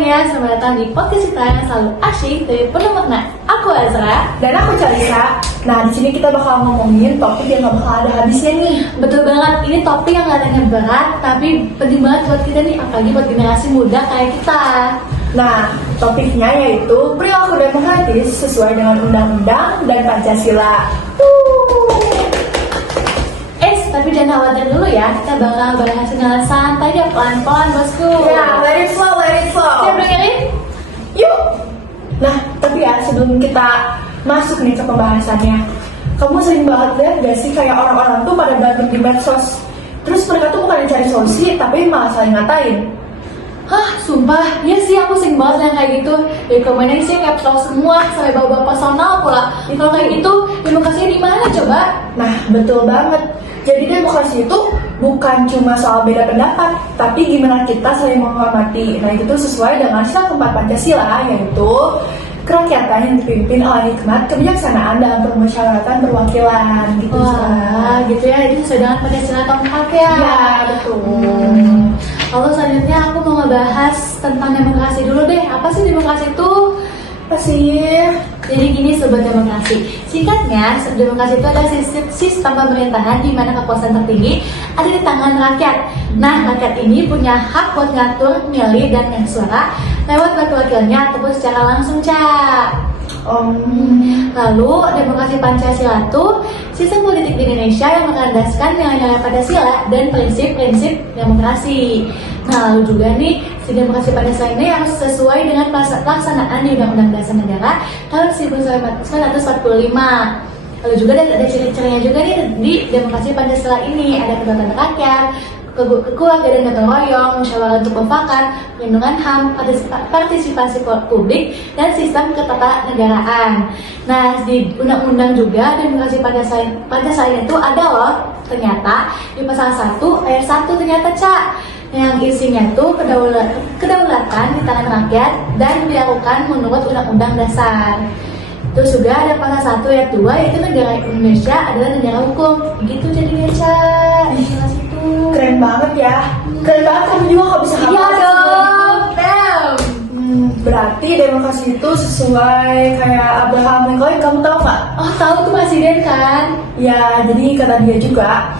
semuanya, selamat datang di podcast kita yang selalu asyik tapi penuh makna. Aku Azra dan aku Calisa. Nah, di sini kita bakal ngomongin topik yang gak bakal ada habisnya nih. Betul banget, ini topik yang katanya berat tapi penting banget buat kita nih, apalagi buat generasi muda kayak kita. Nah, topiknya yaitu perilaku demokratis sesuai dengan undang-undang dan Pancasila. Tapi jangan khawatir dulu ya, kita bakal bahas dengan santai ya, pelan-pelan bosku. Ya, let it flow, let it flow. Siap dengerin? Yuk. Nah, tapi ya sebelum kita masuk nih ke pembahasannya, kamu sering banget lihat gak sih kayak orang-orang tuh pada berantem di medsos. Terus mereka tuh bukan cari solusi, tapi malah saling ngatain. Hah, sumpah, iya sih aku sering banget yang kayak gitu. Dari komennya sih kayak tahu semua, sampai bawa personal pula. Kalau kayak gitu, demokrasinya di mana coba? Nah, betul banget. Jadi demokrasi itu bukan cuma soal beda pendapat, tapi gimana kita saling menghormati. Nah, itu tuh sesuai dengan sila keempat Pancasila, yaitu kerakyatan yang dipimpin oleh hikmat kebijaksanaan dalam permusyawaratan perwakilan. Gitu. Wah, gitu ya. Itu sesuai dengan Pancasila keempat ya. Iya, betul. Lalu selanjutnya aku mau ngebahas tentang demokrasi dulu deh. Apa sih demokrasi itu? Apa sih? Jadi gini sobat demokrasi, singkatnya demokrasi itu adalah sistem pemerintahan di mana kekuasaan tertinggi ada di tangan rakyat. Nah, rakyat ini punya hak buat ngatur, milih, dan suara lewat wakil-wakilnya ataupun secara langsung, Cak. Lalu demokrasi Pancasila itu sistem politik di Indonesia yang berlandaskan nilai-nilai Pancasila dan prinsip-prinsip demokrasi. Nah, lalu juga nih, si demokrasi Pancasila ini harus sesuai dengan pelaksanaan di Undang-Undang Dasar Negara tahun 1945. Lalu juga ada ciri-cirinya juga nih di demokrasi Pancasila ini, ada kedaulatan rakyat, kekeluargaan dan gotong royong, musyawarah untuk mufakat, perlindungan HAM, partisipasi publik, dan sistem ketatanegaraan. Nah, di undang-undang juga demokrasi Pancasila itu ada loh, ternyata di pasal 1 ayat 1 ternyata, Cak, yang isinya tuh kedaulatan di tangan rakyat dan dilakukan menurut undang-undang dasar. Terus juga ada pasal 1 ayat 2 yaitu negara Indonesia adalah negara hukum. Gitu jadinya, Cak. Keren banget ya. Keren banget, kamu juga gak bisa hafal. Iya dong. Berarti demokrasi itu sesuai kayak Abraham Lincoln, kamu tahu nggak? Oh, tahu tuh presiden kan? Ya, jadi kata dia juga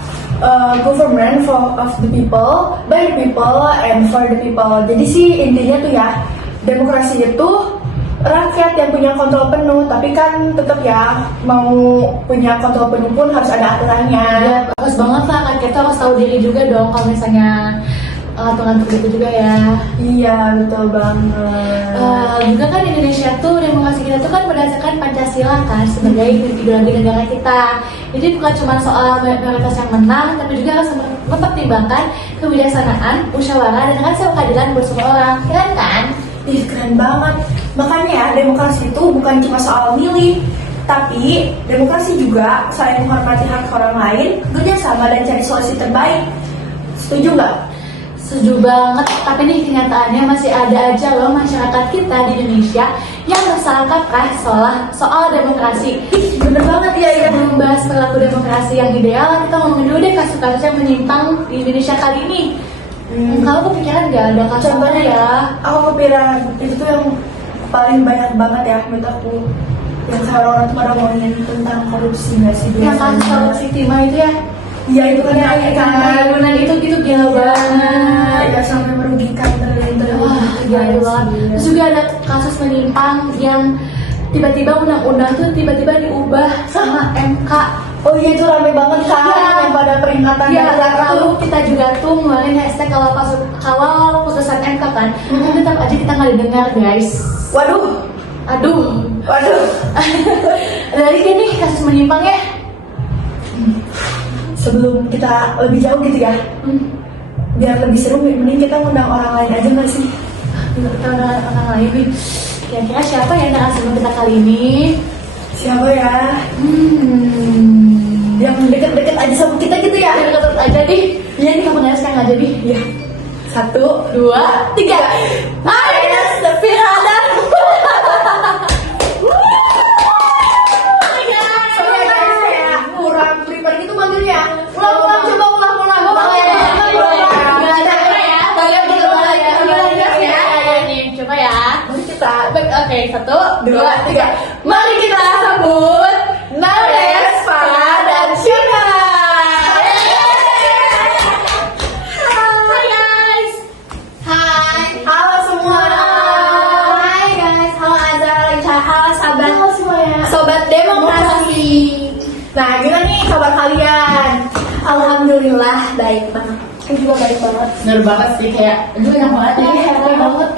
government of the people, by the people, and for the people. Jadi sih intinya tuh ya, demokrasi itu rakyat yang punya kontrol penuh, tapi kan tetap ya mau punya kontrol penuh pun harus ada aturannya. Ya, bagus banget lah, kan kita harus tahu diri juga dong kalau misalnya aturan begitu juga ya. Iya, betul banget. Juga kan Indonesia tuh, demokrasi kita tuh kan berdasarkan Pancasila kan sebagai ideologi negara kita. Jadi bukan cuma soal mayoritas yang menang, tapi juga harus mempertimbangkan kebijaksanaan, musyawarah, dan rasa keadilan buat semua orang. Keren kan? Ih, keren banget. Makanya ya, demokrasi itu bukan cuma soal milih, tapi demokrasi juga saling menghormati hak orang lain, kerjasama dan cari solusi terbaik. Setuju nggak? Setuju banget, tapi nih kenyataannya masih ada aja loh masyarakat kita di Indonesia yang bersalah kaprah soal demokrasi. Bener banget ya. Sebelum bahas perilaku demokrasi yang ideal, kita ngomongin dulu deh kasus-kasus yang menyimpang di Indonesia kali ini. Kalau kepikiran nggak ada kasus Contohnya ya? Aku kepikiran itu tuh yang paling banyak banget ya menurut aku, yang kayak orang tuh pada ngomongin tentang korupsi nggak sih? Yang kasus korupsi timah itu ya? Iya, itu kan Benar itu gila banget. Ya, sampai merugikan triliun-triliun. Wah, gila banget. Terus juga ada kasus menyimpang yang tiba-tiba undang-undang tuh tiba-tiba diubah sama MK. Oh iya, itu rame banget kan, yang pada peringatan Ya, dari lalu kita juga tuh ngeluarin hashtag kalau putusan MK kan, tapi tetap aja kita nggak didengar, guys. Waduh. Aduh. Dari gini kasus menyimpang ya. Sebelum kita lebih jauh gitu ya, biar lebih seru, mending kita ngundang orang lain aja nggak sih? Kita undang orang lain nih. Kira-kira siapa yang narasumber kita kali ini? Siapa ya? Yang deket-deket aja sama kita gitu ya? Deket aja nih. Iya nih, kamu nanya sekarang aja nih. Iya. 1, 2, 3. Ayo, Firada. Sorry guys, kayak kurang prepare gitu manggilnya. Ulang, coba ulang. Boleh ya. Coba demokrasi. Nah, gimana nih kabar kalian? Alhamdulillah baik banget. Aku juga baik banget. Bener banget sih, kayak aduh enak banget Ini ya. happy banget.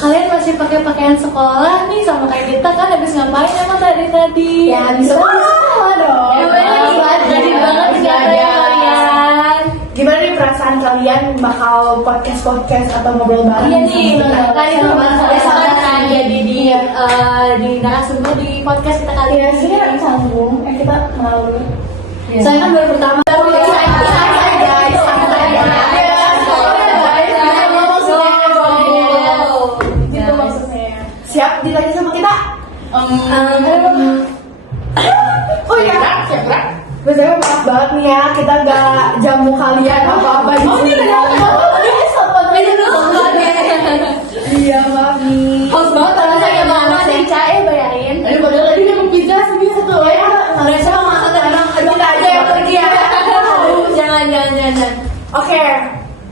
Kalian masih pakai pakaian sekolah nih sama kayak kita kan habis ngapain emang tadi? Ya, bisa sekolah dong. Ya bener jadi banget siapa ya kalian? Gimana nih perasaan kalian bakal podcast atau ngobrol bareng? Iya nih, kan itu sama kan jadi di narasumber di podcast kita kali Iya, ini. sini kan sambung. Kita kenal dulu. Saya kan baru pertama. Gitu maksudnya. Siap ditanya sama kita? Oh iya. Siapa? Biasanya maaf banget nih ya, kita gak jamu kalian apa-apa di sini. Iya, maaf nih. Haus banget kalau saya mau sih Cae bayarin. Aduh, padahal tadi kan pizza sih satu ya. Udah sama makan orang kita aja yang pergi ya. Jangan. Oke,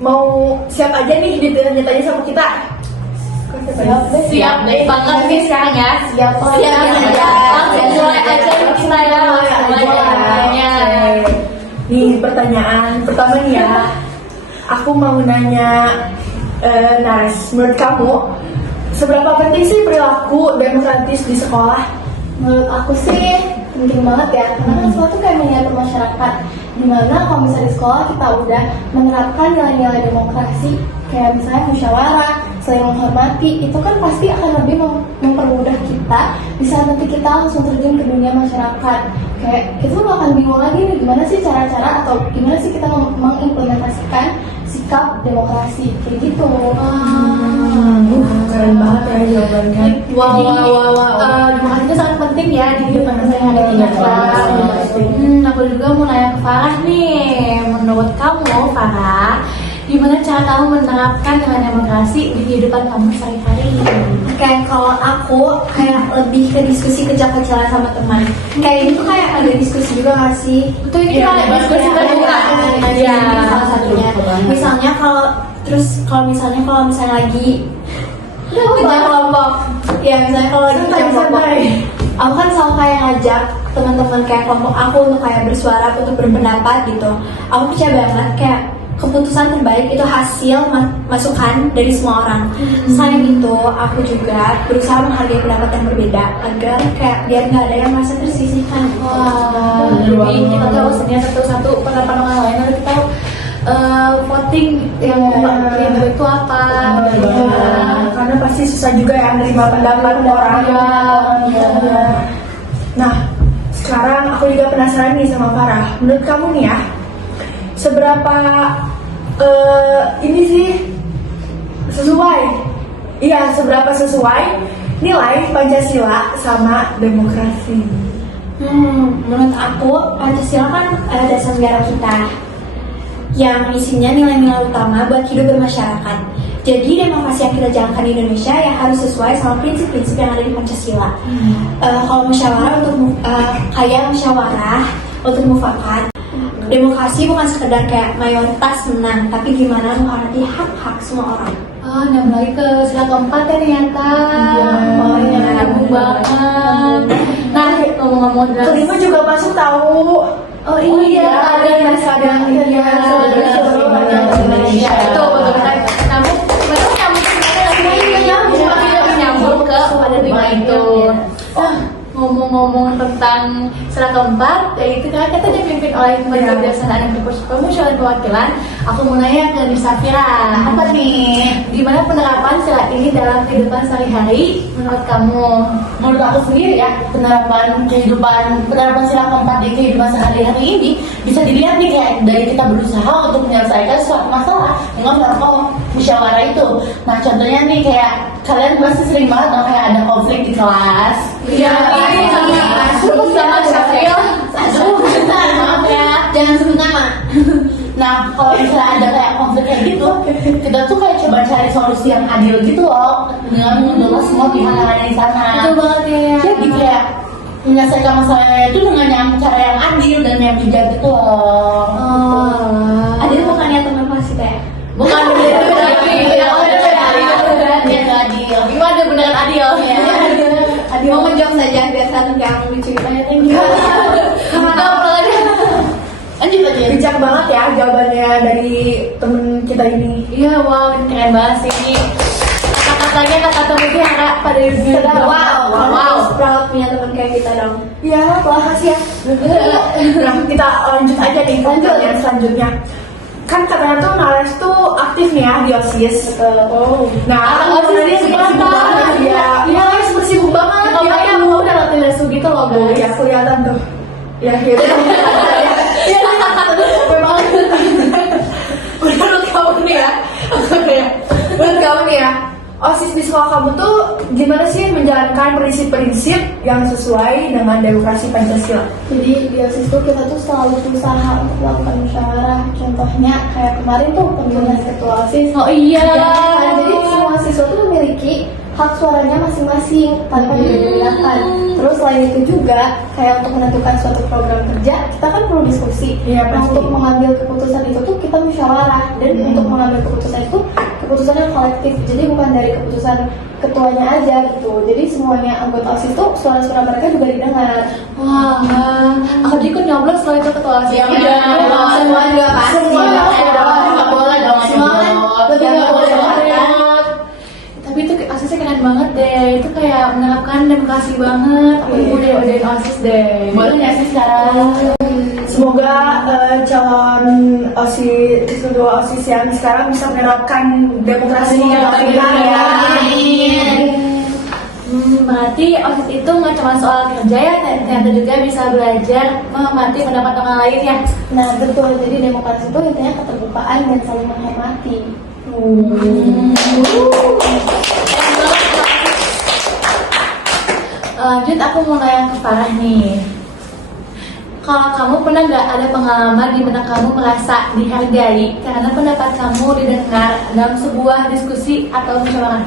mau siap aja nih ditanya-tanya sama kita. Siap deh. Banget nih sekarang ya. Siap, Siap aja. Langsung mulai aja kita ya. Nih pertanyaan pertama nih ya. Aku mau nanya Nares, menurut kamu seberapa penting sih perilaku demokratis di sekolah? Menurut aku sih penting banget ya, karena kan sekolah tuh kayak mengatur masyarakat. Dimana kalau misalnya di sekolah kita udah menerapkan nilai-nilai demokrasi, kayak misalnya musyawarah, saling menghormati, itu kan pasti akan lebih mempermudah kita bisa nanti kita langsung terjun ke dunia masyarakat. Kayak kita tuh akan bingung lagi nih gimana sih cara-cara atau gimana sih kita mengimplementasikan sikap demokrasi kayak gitu. Keren banget ya jawabannya. Wow. Demokrasi itu sangat penting ya di kehidupan sehari-hari kita. Aku juga mau nanya ke Farah nih. Menurut kamu, Farah, gimana cara kamu menerapkan dengan demokrasi di kehidupan kamu sehari-hari? Kayak kalau aku kayak lebih ke diskusi kecil-kecilan sama teman. Kayak ini tuh kayak ada diskusi juga nggak sih? Betul, ini kita ada diskusi terbuka. Iya, salah satunya. Misalnya kalau misalnya lagi kerja kelompok, ya misalnya kalau lagi kerja kelompok, aku kan selalu kayak ngajak teman-teman kayak kelompok aku untuk kayak bersuara untuk berpendapat gitu. Aku percaya banget kayak keputusan terbaik itu hasil masukan dari semua orang. Selain itu, aku juga berusaha menghargai pendapat yang berbeda agar kayak biar nggak ada yang merasa tersisihkan. Wah, jadi kita tahu sebenarnya satu pendapat orang lain, lalu kita voting yang itu apa? Karena pasti susah juga ya menerima pendapat orang. Nah, sekarang aku juga penasaran nih sama Farah. Menurut kamu nih ya, seberapa ini sih sesuai? Iya, seberapa sesuai nilai Pancasila sama demokrasi? Menurut aku Pancasila kan dasar negara kita yang isinya nilai-nilai utama buat hidup bermasyarakat. Jadi demokrasi yang kita jalankan di Indonesia ya harus sesuai sama prinsip-prinsip yang ada di Pancasila. Kalau musyawarah untuk mufakat, demokrasi bukan sekedar kayak mayoritas menang, tapi gimana menghormati hak-hak semua orang. Oh, nyambung lagi ke sila keempat ya ternyata. Oh, iya. Nyambung banget. Nah, ngomong-ngomong Kelima juga masuk tahu. Oh iya, ada yang sadar Indonesia. Itu betul kan. Namun, nyambung ke pada lima itu. Ngomong-ngomong tentang sila keempat, yaitu kan kita dipimpin oleh Menteri Berdasarkan dan Permusyawaratan Perwakilan. Aku mau nanya ke Nisa Fira. Apa nih? Gimana penerapan sila ini dalam kehidupan sehari-hari menurut kamu? Menurut aku sendiri ya, penerapan sila keempat di kehidupan sehari-hari ini bisa dilihat nih kayak dari kita berusaha untuk menyelesaikan suatu masalah dengan melakukan musyawarah itu. Nah, contohnya nih kayak kalian pasti sering banget dong kayak ada konflik di kelas. Iya, sama Syafil. Aduh, bentar, maaf ya. Jangan sebut nama. Nah, kalau misalnya ada kayak konflik kayak gitu, kita tuh kayak coba cari solusi yang adil gitu loh, dengan mengelola semua pihak yang ada di sana. Betul banget ya. Jadi kayak menyelesaikan masalahnya itu dengan yang cara yang adil dan yang bijak gitu loh. Adil bukannya teman kelas kita ya? Bukan beneran adil. Yang adil. Gimana beneran adil? Iya. Mau ngejok jokes aja biar kelihatan kayak yang lucu gitu ya. Thank you. Lanjut aja. Bijak banget ya jawabannya dari temen kita ini. Iya, wow, ini keren banget sih ini. Kata-katanya kata-kata mutiara pada Wow, proud punya teman kayak kita dong. Iya, makasih ya. Nah, kita lanjut aja nih ke pertanyaan selanjutnya. Kan katanya tuh Nares tuh aktif nih ya di OSIS. Oh. Nah, OSIS dia sibuk siapa? banget ya. Iya, Nares bersibuk banget. Pokoknya Ya, aku udah latih lesu gitu loh, Oh guys. ya, kelihatan tuh. Ya, ya udah. Ya, memang. Menurut kamu nih ya, menurut kamu nih ya, OSIS di sekolah kamu tuh gimana sih menjalankan prinsip-prinsip yang sesuai dengan demokrasi Pancasila? Jadi di OSIS tuh kita tuh selalu berusaha untuk melakukan musyawarah. Contohnya kayak kemarin tuh pemilihan ketua OSIS. Oh iya. Jadi semua siswa tuh memiliki hak suaranya masing-masing tanpa dibedakan. Terus selain itu juga kayak untuk menentukan suatu program kerja kita kan perlu diskusi. Iya, Nah, pasti. untuk mengambil keputusan itu tuh kita musyawarah dan untuk mengambil keputusan itu keputusan yang kolektif. Jadi bukan dari keputusan ketuanya aja gitu. Jadi semuanya anggota OSIS tuh suara-suara mereka juga didengar. Wah, aku ikut nyoblos loh itu ketua OSIS. Iya, benar. Semua juga pasti. Semua pasti dong. Nggak boleh dong. Semua kan lebih nggak boleh banget. Tapi itu OSISnya keren banget deh. Itu kayak menerapkan demokrasi banget. Aku Iya. udah udahin OSIS deh. Boleh nggak sih sekarang? Semoga calon OSIS kedua OSIS yang sekarang bisa menerapkan demokrasi yang benar ya. Berarti OSIS itu nggak cuma soal kerja ya, ternyata juga bisa belajar menghormati pendapat orang lain ya. Nah betul, jadi demokrasi itu intinya keterbukaan dan saling menghormati. Lanjut aku mau nanya ke Farah nih. Kalau kamu pernah nggak ada pengalaman di mana kamu merasa dihargai karena pendapat kamu didengar dalam sebuah diskusi atau musyawarah?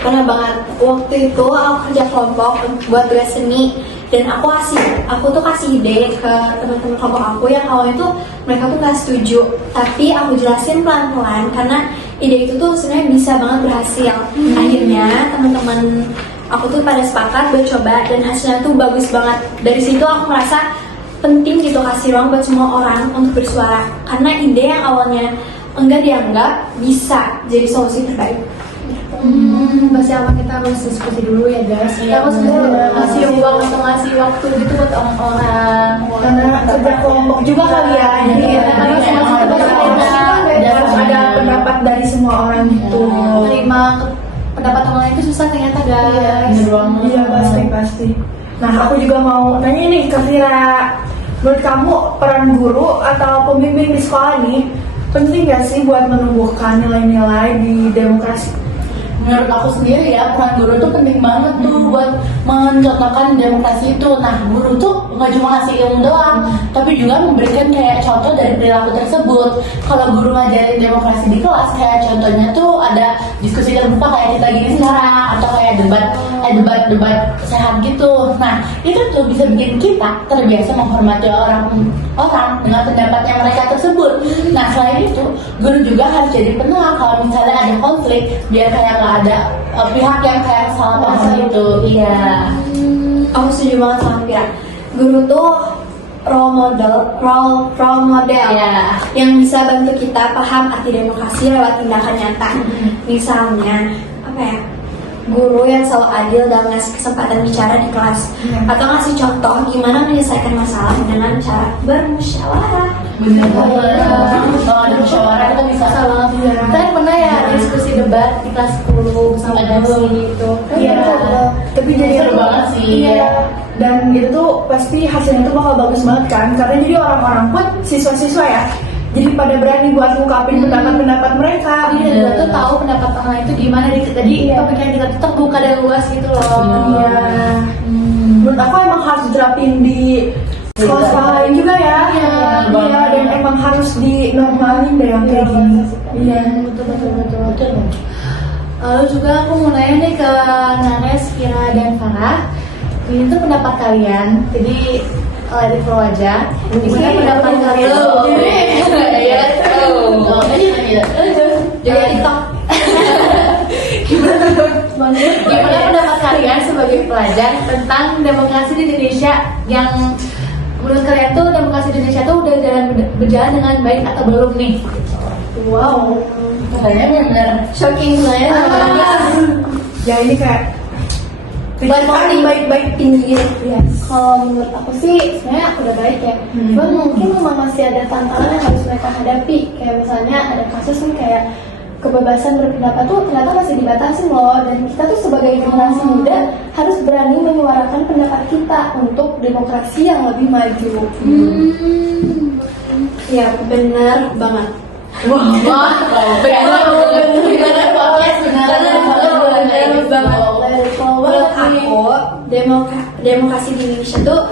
Pernah banget. Waktu itu aku kerja kelompok buat tugas seni dan aku tuh kasih ide ke teman-teman kelompok aku yang awalnya tuh mereka tuh nggak setuju, tapi aku jelasin pelan-pelan karena ide itu tuh sebenarnya bisa banget berhasil. Akhirnya teman-teman aku tuh pada sepakat buat coba dan hasilnya tuh bagus banget. Dari situ aku merasa penting gitu kasih ruang buat semua orang untuk bersuara karena ide yang awalnya enggak dianggap bisa jadi solusi terbaik. Pasti apa kita harus diskusi dulu ya guys. Kita harus ngasih ruang atau ngasih waktu gitu buat orang-orang. Karena kerja kelompok juga kali ya, jadi harus ada pendapat dari semua orang gitu. Terima pendapat orang lain itu susah ternyata guys. Iya pasti. Nah aku juga mau nanya nih ke Vira, menurut kamu peran guru atau pembimbing di sekolah nih penting gak sih buat menumbuhkan nilai-nilai di demokrasi? Menurut aku sendiri ya, peran guru tuh penting banget tuh buat mencontohkan demokrasi itu. Nah, guru tuh nggak cuma ngasih ilmu doang, tapi juga memberikan kayak contoh dari perilaku tersebut. Kalau guru ngajarin demokrasi di kelas, kayak contohnya tuh ada diskusi terbuka kayak kita gini sekarang, atau kayak debat sehat gitu. Nah, itu tuh bisa bikin kita terbiasa menghormati orang dengan pendapatnya mereka tersebut. Nah, selain itu, guru juga harus jadi penengah kalau misalnya ada konflik, biar kayak nggak ada pihak yang kayak salah paham gitu. Iya. Aku setuju banget sama Pira. Guru tuh role model Iya. yang bisa bantu kita paham arti demokrasi lewat tindakan nyata. Misalnya apa ya? Guru yang selalu adil dalam ngasih kesempatan bicara di kelas atau ngasih contoh gimana menyelesaikan masalah dengan cara bermusyawarah. Bener banget. Kalau ada musyawarah kita bisa Kita pernah ya diskusi debat di kelas 10 bersama dosen gitu. Iya. Tapi jadi Seru banget sih. Iya. Dan itu tuh pasti hasilnya tuh bakal bagus banget kan, karena jadi orang-orang pun siswa-siswa ya, jadi pada berani buat ngungkapin pendapat-pendapat mereka. Iya, kita tuh tahu pendapat orang lain itu gimana. Jadi pemikiran kita tuh terbuka dan luas gitu loh. Iya. Menurut aku emang harus diterapin di sekolah-sekolah lain juga ya. Iya. Iya, dan emang harus dinormalin deh yang kayak gini. Iya. Betul. Lalu juga aku mau nanya nih ke Nanes, Kira, dan Farah. Ini tuh pendapat kalian. Jadi di flow aja. Gimana pendapat kalian? Iya. Jadi Jadi TikTok. Gimana pendapat kalian sebagai pelajar tentang demokrasi di Indonesia yang menurut kalian tuh demokrasi di Indonesia tuh udah berjalan dengan baik atau belum nih? Wow, katanya benar Shocking banget. Ya ini kayak baik-baik tinggi. Yes. Kalau menurut aku sih sebenarnya udah baik ya. Cuman mungkin memang masih ada tantangan yang harus mereka hadapi. Kayak misalnya ada kasus nih kayak kebebasan berpendapat tuh ternyata masih dibatasi loh. Dan kita tuh sebagai generasi muda harus berani menyuarakan pendapat kita untuk demokrasi yang lebih maju. Ya benar banget. Menurut aku demokrasi di Indonesia tuh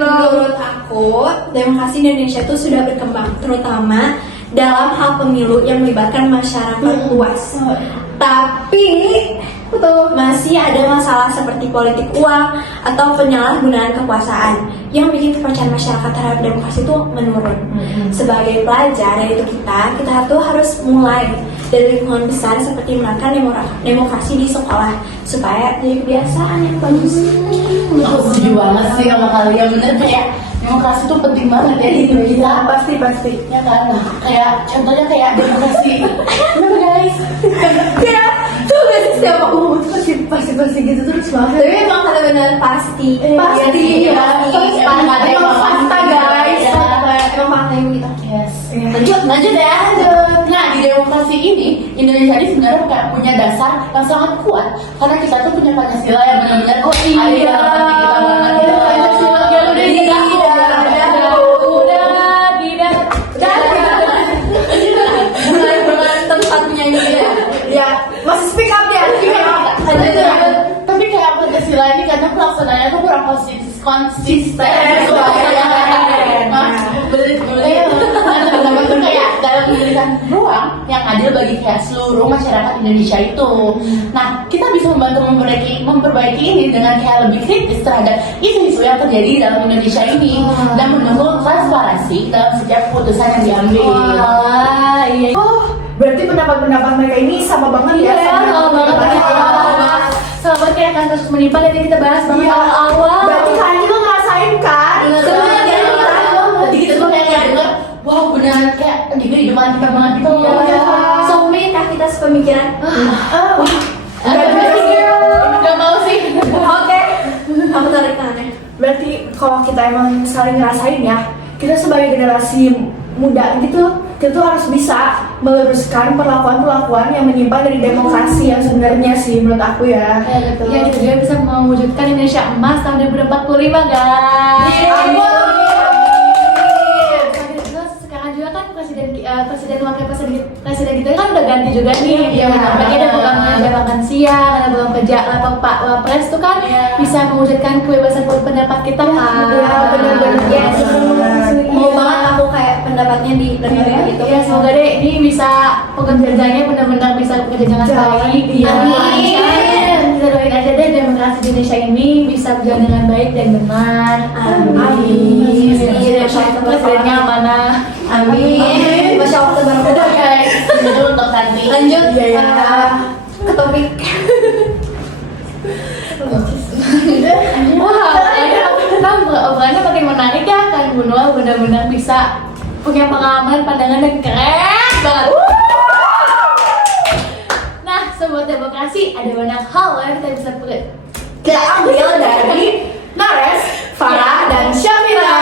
menurut aku demokrasi di Indonesia tuh sudah berkembang, terutama dalam hal pemilu yang melibatkan masyarakat luas. Tapi tuh masih ada masalah seperti politik uang atau penyalahgunaan kekuasaan yang bikin kepercayaan masyarakat terhadap demokrasi itu menurun. Sebagai pelajar dari itu kita tuh harus mulai dari lingkungan besar seperti menerapkan demokrasi di sekolah supaya jadi kebiasaan yang bagus. Aku setuju banget sih sama kalian, bener kayak demokrasi itu penting banget ya di hidup kita. pasti. Ya kan, nah, kayak contohnya kayak demokrasi. Bener guys. Ya, tuh gak sih setiap aku ngomong tuh pasti gitu terus banget. Tapi emang benar-benar pasti. Pasti, ya. Emang fakta guys. Emang fakta yang kita. Yes. Lanjut ya. Nah, di demokrasi ini Indonesia ini sebenarnya kayak punya dasar yang sangat kuat karena kita tuh punya Pancasila yang benar-benar ada dalam hati kita banget gitu. Pancasila yang udah tempat menyanyi Ya, masih speak up ya. Tapi kayak Pancasila ini karena pelaksanaannya tuh kurang konsisten. Itu kayak dalam memberikan ruang yang adil bagi kayak seluruh masyarakat Indonesia itu. Nah, kita bisa membantu memperbaiki ini dengan kayak lebih kritis terhadap isu-isu yang terjadi dalam Indonesia ini dan mendukung transparansi dalam setiap keputusan yang diambil. Iya. Oh, berarti pendapat mereka ini sama banget ya. Sama banget. Sama banget kayak kan kasus menimpa yang kita bahas banget awal-awal. Berarti kalian juga ngerasain kan? Jadi kita tuh kayak denger, wow benar kayak di depan kita banget gitu. Soulmate kah kita sepemikiran? Gak mau sih. Oke. Aku tarik tangannya. Berarti kalau kita emang saling ngerasain ya, kita sebagai generasi muda gitu, kita tuh harus bisa meluruskan perlakuan-perlakuan yang menyimpang dari demokrasi yang sebenarnya sih menurut aku ya. Ya, kita juga bisa mewujudkan Indonesia emas tahun 2045, guys. Sekarang juga kan presiden wakil presiden kita kan udah ganti juga nih. Bagi ada pegang jabatan siang, ada pegang kerja Pak Wapres tuh kan bisa mewujudkan kebebasan pendapat kita kan. Bener-bener. Yes. Mau banget aku kayak pendapatnya di negara gitu. Ya, semoga deh ini bisa pekerjaannya benar-benar bisa bekerja dengan baik. Amin. Kita doain aja deh demokrasi di Indonesia ini bisa berjalan dengan baik dan benar. Amin. Presidennya amanah. Amin. Masya Allah Udah guys, itu untuk nanti. Lanjut Iya. ke topik. Wah, kita obrolannya makin menarik ya kan Bu Noah, benar-benar bisa punya pengalaman, pandangan yang keren banget. Nah, sobat demokrasi, ada banyak hal yang kita bisa Kita ambil dari Nares, Farah, dan Syafira.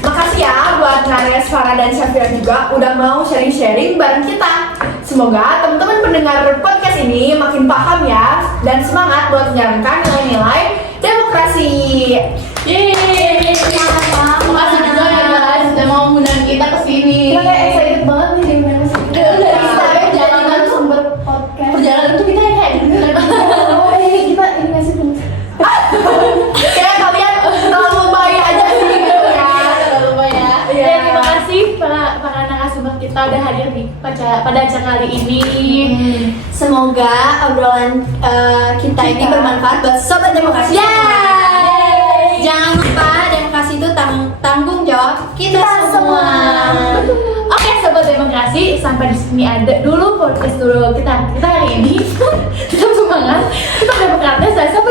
Makasih ya buat Nares, Farah, dan Syafira juga udah mau sharing-sharing bareng kita. Semoga teman-teman pendengar podcast ini makin paham ya dan semangat buat menjalankan nilai-nilai demokrasi. Yeay. Makasih juga ya guys udah mau mengundang kita ke sini. Kita kayak excited banget nih di mana sih? Perjalanan tuh sumber podcast. perjalanan tuh kita kayak deg-degan. Oh, kita ini ngasih Kayak kalian terlalu baik aja sih gitu ya. Lupa ya. Ya, terima kasih para narasumber kita udah hadir pada acara kali ini. Semoga obrolan kita ini bermanfaat buat sobat demokrasi. Yeay. Jangan lupa demokrasi demokrasi itu tanggung jawab kita semua. Oke, sobat demokrasi, sampai di sini ada dulu podcast dulu kita hari ini. Tetap semangat, tetap demokratis, saya sampai